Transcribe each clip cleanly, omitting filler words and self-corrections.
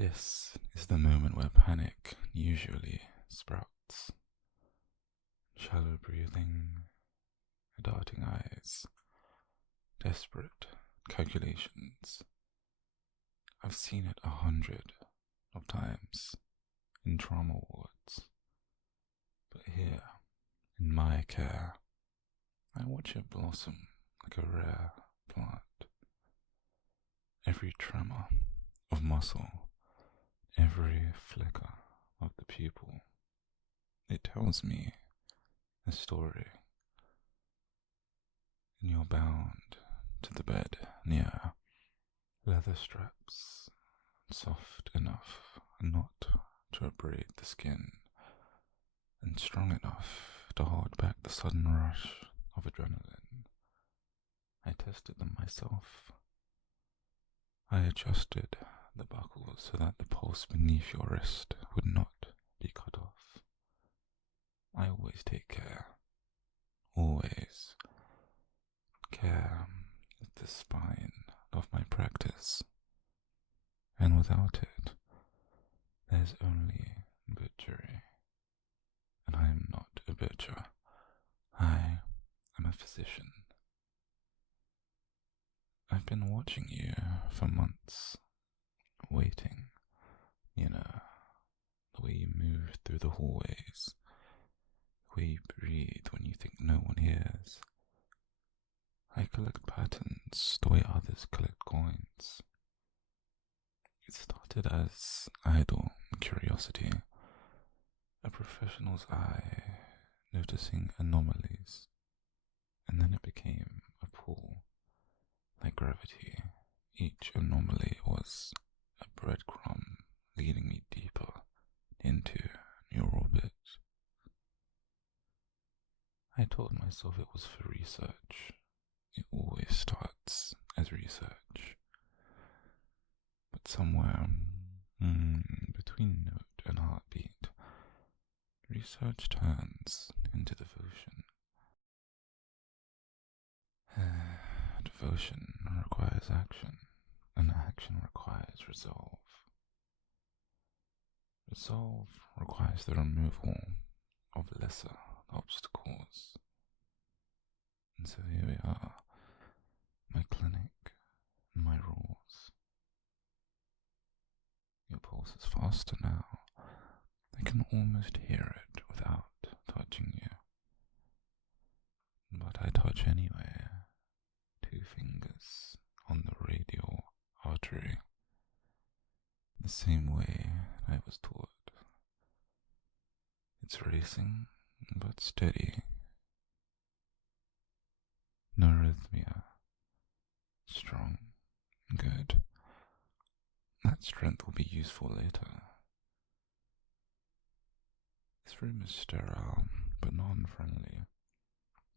This is the moment where panic usually sprouts. Shallow breathing, darting eyes, desperate calculations. I've seen it 100 of times in trauma wards. But here, in my care, I watch it blossom like a rare plant. Every tremor of muscle, every flicker of the pupil, it tells me a story. And you're bound to the bed near leather straps, soft enough not to abrade the skin, and strong enough to hold back the sudden rush of adrenaline. I tested them myself. I adjusted the buckles so that the pulse beneath your wrist would not be cut off. I always take care. Always. Care is the spine of my practice. And without it, there's only butchery. And I am not a butcher. I am a physician. I've been watching you for months, waiting, the way you move through the hallways, the way you breathe when you think no one hears. I collect patterns the way others collect coins. It started as idle curiosity, a professional's eye noticing anomalies, and then it became a pull. Like gravity, each anomaly was a breadcrumb leading me deeper into your orbit. I told myself it was for research. It always starts as research. But somewhere between note and heartbeat, research turns into devotion. Devotion requires action, and action requires resolve. Resolve requires the removal of lesser obstacles. And so here we are, my clinic, my rules. Your pulse is faster now. I can almost hear it without touching you. But I touch anyway. 2 fingers on the radial artery, the same way I was taught. It's racing, but steady. No arrhythmia. Strong. Good. That strength will be useful later. This room is sterile, but non-friendly.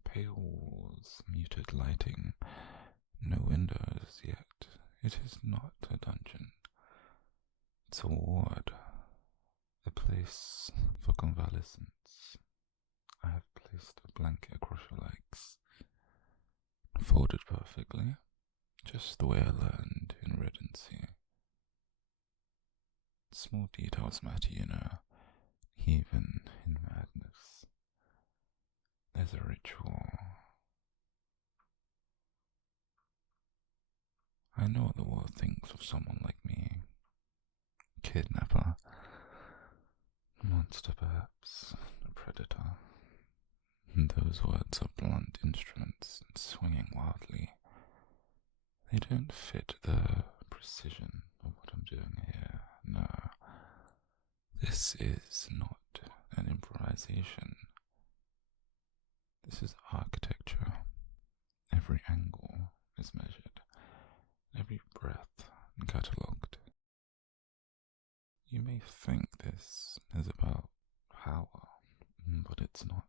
Pale walls, muted lighting, no windows yet. It is not a dungeon. It's a ward, a place for convalescence. I have placed a blanket across your legs, folded perfectly, just the way I learned in residency. Small details matter, even in madness. There's a ritual. I know what the world thinks of someone like me. Kidnapper. Monster, perhaps. A predator. Those words are blunt instruments swinging wildly. They don't fit the precision of what I'm doing here. No. This is not an improvisation. This is architecture. Every angle is measured, every breath catalogued. You may think this is about power, but it's not.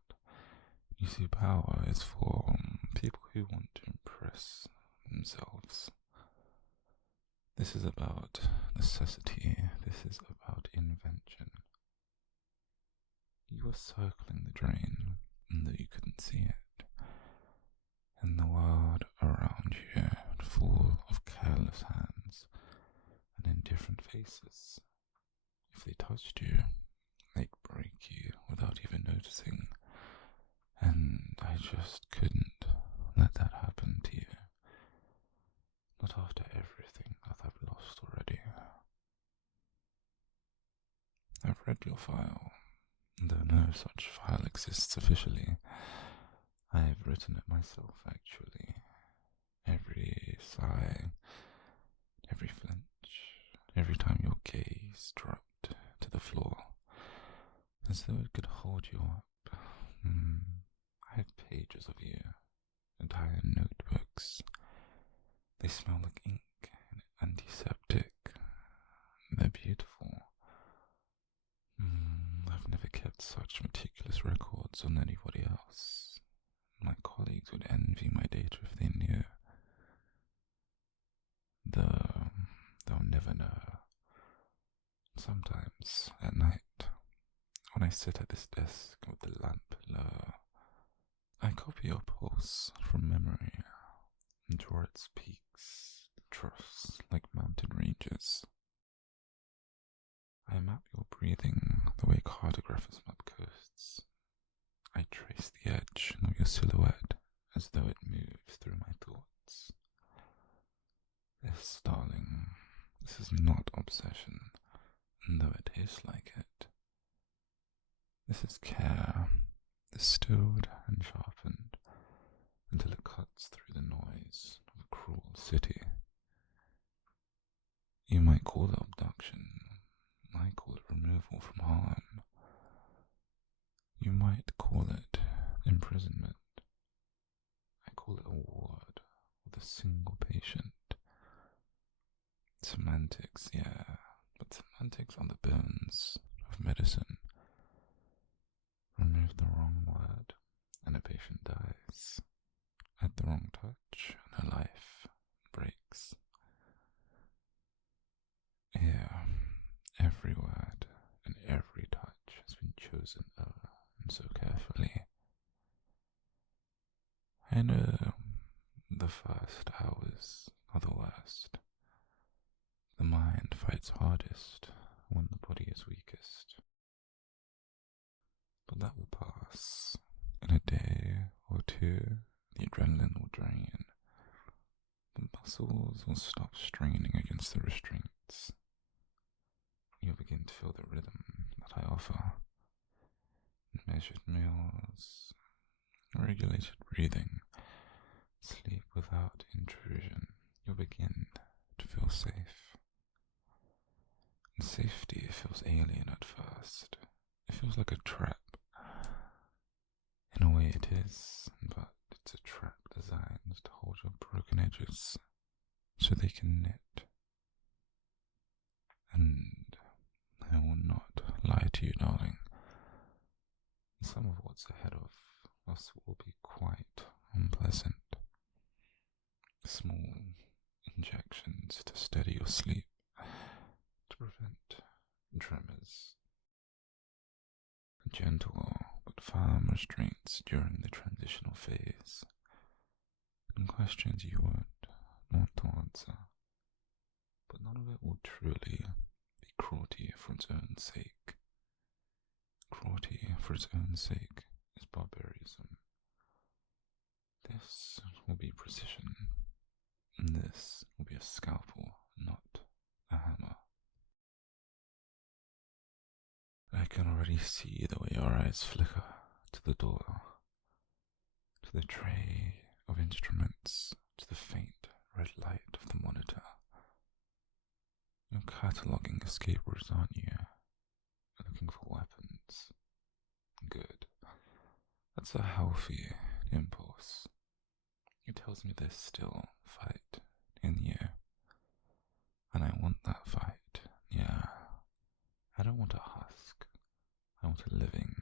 You see, power is for people who want to impress themselves. This is about necessity. This is about invention. You were circling the drain, though you couldn't see it, and the world around you full of careless hands and indifferent faces. If they touched you, they'd break you without even noticing. And I just couldn't let that happen to you. Not after everything that I've lost already. I've read your file, though no such file exists officially. I've written it myself, actually. Every sigh, every flinch, every time your gaze dropped to the floor, as though it could hold you up. I have pages of you, entire notebooks. They smell like ink and antiseptic. They're beautiful. I've never kept such meticulous records on anybody else. My colleagues would envy my data if they knew. Though they'll never know. Sometimes, at night, when I sit at this desk with the lamp low, I copy your pulse from memory and draw its peaks, troughs like mountain ranges. I map your breathing the way cartographers map coasts. I trace the edge of your silhouette as though it moves through my thoughts. This, darling, this is not obsession, though it is like it. This is care, distilled and sharpened until it cuts through the noise of a cruel city. You might call it abduction. I call it removal from harm. You might call it imprisonment. I call it a ward with a single patient. Semantics, yeah, but semantics are the bones of medicine. Remove the wrong word and a patient dies. Add the wrong touch and her life breaks. Here, every word and every touch has been chosen over and so carefully. I know the first hours are the worst. The mind fights hardest when the body is weakest. But that will pass. In a day or two, the adrenaline will drain. The muscles will stop straining against the restraints. You'll begin to feel the rhythm that I offer. Measured meals, regulated breathing, sleep without intrusion. You'll begin to feel safe. And safety feels alien at first. It feels like a trap. In a way it is, but it's a trap designed to hold your broken edges so they can knit. And I will not lie to you, darling. Some of what's ahead of us will be quite unpleasant. Small injections to steady your sleep, to prevent tremors. Gentle but firm restraints during the transitional phase, and questions you won't want to answer. But none of it will truly be cruelty for its own sake. Cruelty for its own sake is barbarism. This will be precision, and this will be a scalpel, not a hammer. I can already see the way your eyes flicker to the door, to the tray of instruments, to the faint red light of the monitor. You're cataloguing escape routes, aren't you? Looking for weapons. Good. That's a healthy impulse. It tells me there's still fight in you. And I want that fight, yeah. I don't want a husk. I want a living,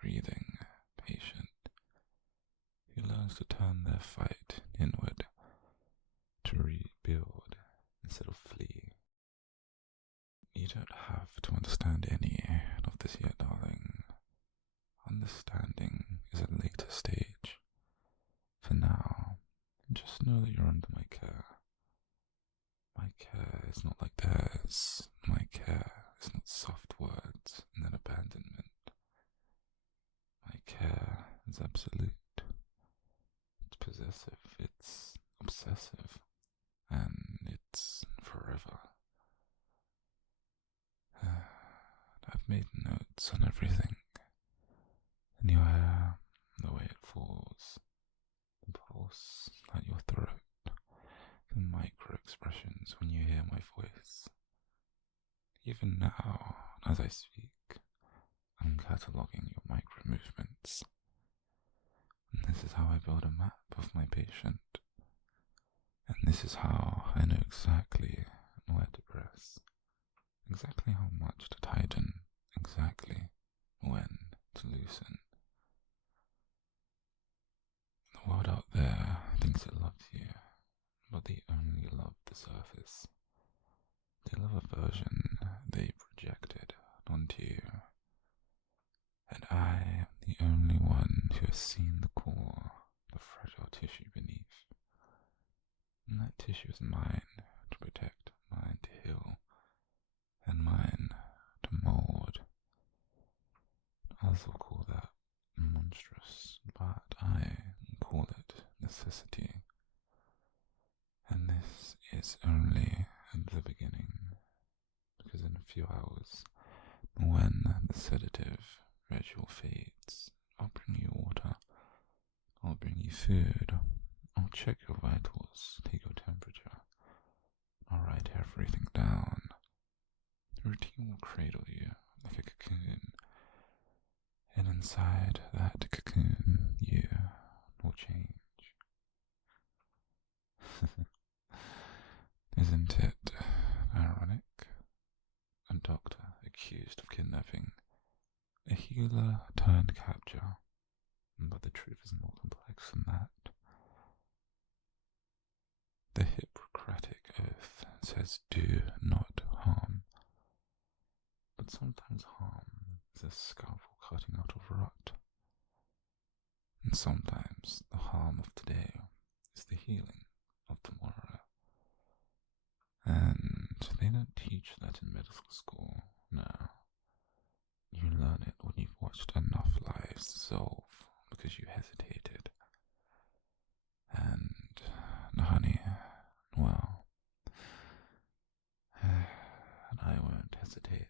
breathing patient who learns to turn their fight inward, to rebuild instead of flee. You don't have to understand any of this yet, darling. Understanding is a later stage. For now, just know that you're under my care. My care is not like theirs. My care is not absolute. It's possessive, it's obsessive, and it's forever. I've made notes on everything. In your hair, the way it falls, the pulse at your throat, the micro expressions when you hear my voice. Even now, as I speak, I'm cataloguing your micro movements. And this is how I build a map of my patient. And this is how I know exactly where to press, exactly how much to tighten, exactly when to loosen. The world out there thinks it loves you, but they only love the surface. They love a version they projected onto you. And I am the only one who has seen the core, the fragile tissue beneath. And that tissue is mine to protect, mine to heal, and mine to mold. Others will call that monstrous, but I call it necessity. And this is only the beginning, because in a few hours, when the sedative ritual fades, I'll bring you water, I'll bring you food, I'll check your vitals, take your temperature, I'll write everything down. The routine will cradle you like a cocoon, and inside that cocoon you will change. Isn't it ironic? A doctor accused of kidnapping, a healer turned capture, but the truth is more complex than that. The Hippocratic Oath says do not harm, but sometimes harm is a scalpel cutting out of rot, and sometimes the harm of today is the healing of tomorrow. And they don't teach that in medical school, no. You learn it when you've watched enough lives dissolve because you hesitated. And, honey, well, and I won't hesitate.